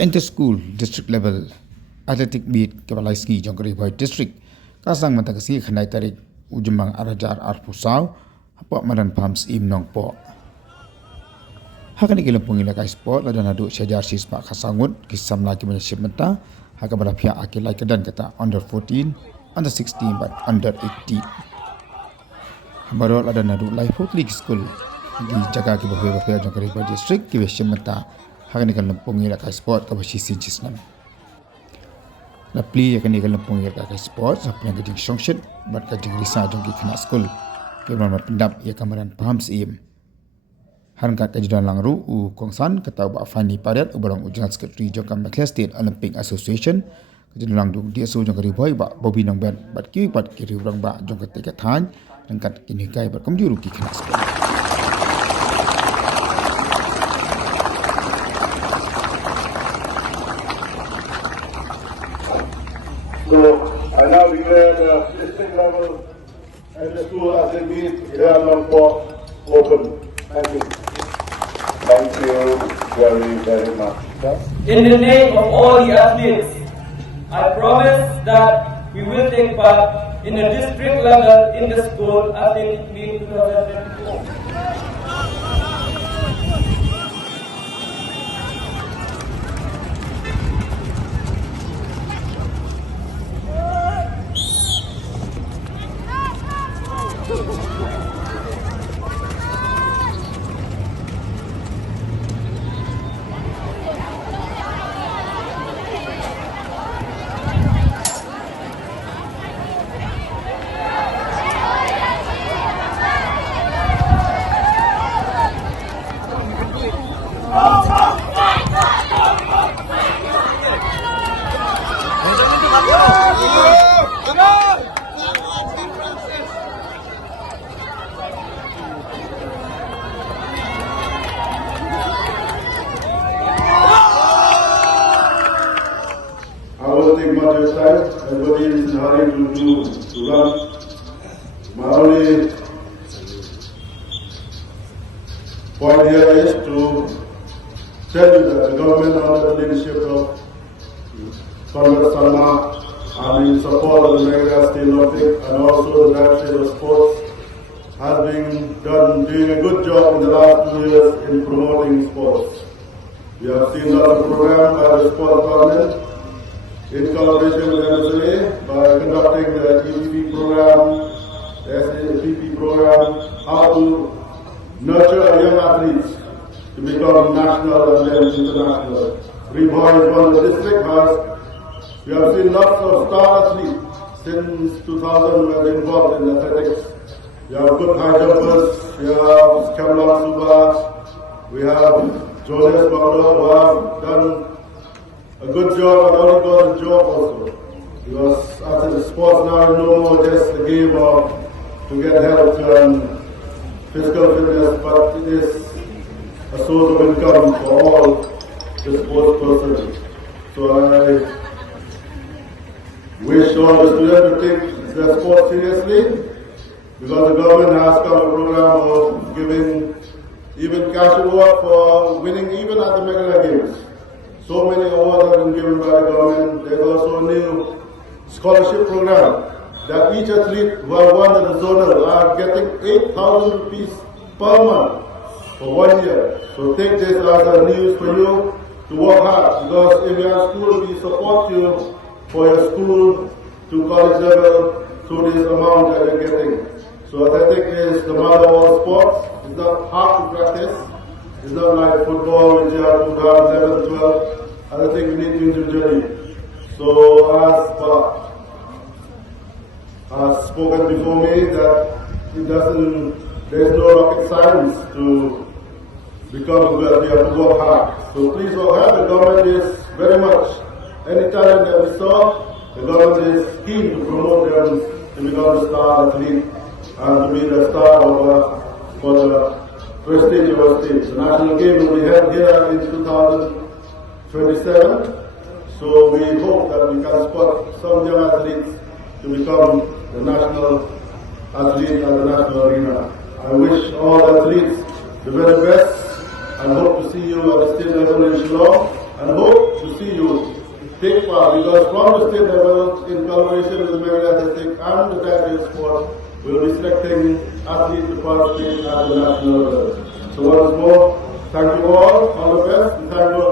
Inter school district level athletic meet kebalai ski jong Ribhoi district kasang mantang ski Khynnah tarik ujumang arajar arpusau apa madan pams im nong po hakani kilampung ila kai sport ladan adu syajar sispa kasangut kisam lagi menyisip menta haka bala pihak akilai kedan kata under 14 under 16 but under 18 baru ladan adu live league school di jaga ki bahwe jong Ribhoi district ki Īashim menta hakani kilampung ila kai sport ka basi sincis nam la pli yakani kilampung ila kai sport sa yang geding songshit bat ka jing risa jong ki Khynnah school ke mat pendap ya kamaran pams im han ka kajidan langru u kongsan kata ba fani padat u barang ujang secretary jong kam State Olympic Association kajidan langdu dia so jong Ribhoi ba bobi nong ben bat ki riurang ba jong ka teka than dan kat kini kai bat kamjuru ki Khynnah school. So I now declare the district level and the school athlete meet open. Thank you. Thank you very, very much. In the name of all the athletes, I promise that we will take part in the district level in the school athlete meet 2024. Everybody is in a hurry to run. My only point here is to tell you that the government under the leadership of Congress Salma and in support of the Mega State Olympic and also the Directorate of Sports has been doing a good job in the last 2 years in promoting sports. We have seen a lot of programs by the sport government in collaboration with NSA by conducting the EPP program, the SAPP program, how to nurture young athletes to become national and then international. Ribhoi is one of the district has. We have seen lots of star athletes since 2000 who have been involved in athletics. We have good high jumpers, we have Khynnah Suba, we have Jonas Baglo who have done a good job and only got a job also. Because after the sports now is no more just a game of to get health and physical fitness, but it is a source of income for all the sports persons. So I wish all the students to take their sport seriously, because the government has come a program of giving even cash award for winning even at the Mega Games. So many awards have been given by the government. There's also a new scholarship program that each athlete who have won in the zonal are getting 8,000 rupees per month for 1 year. So take this as a news for you to work hard, because if you are school, we support you for your school to college level through this amount that you're getting. So athletics is the mother of all sports. It's not hard to practice. It's not like football, which you have to have 11, 12. I think we need to individually. So as spoken before me, that there's no rocket science to become good. We have to work hard. So please work hard. The government is very much, any talent that we saw, the government is keen to promote them to become the star athlete and to be the star for the prestige of our state. The national game will be held here in 2027. So we hope that we can spot some young athletes to become the national athlete at the national arena. I wish all athletes the very best and to see you at the state level in Shillong and hope to see you take part, because from the state level, in collaboration with Mary Athletic and the Diary Sport, we'll be selecting athletes to participate at the national level. So once more, thank you all the best, and thank you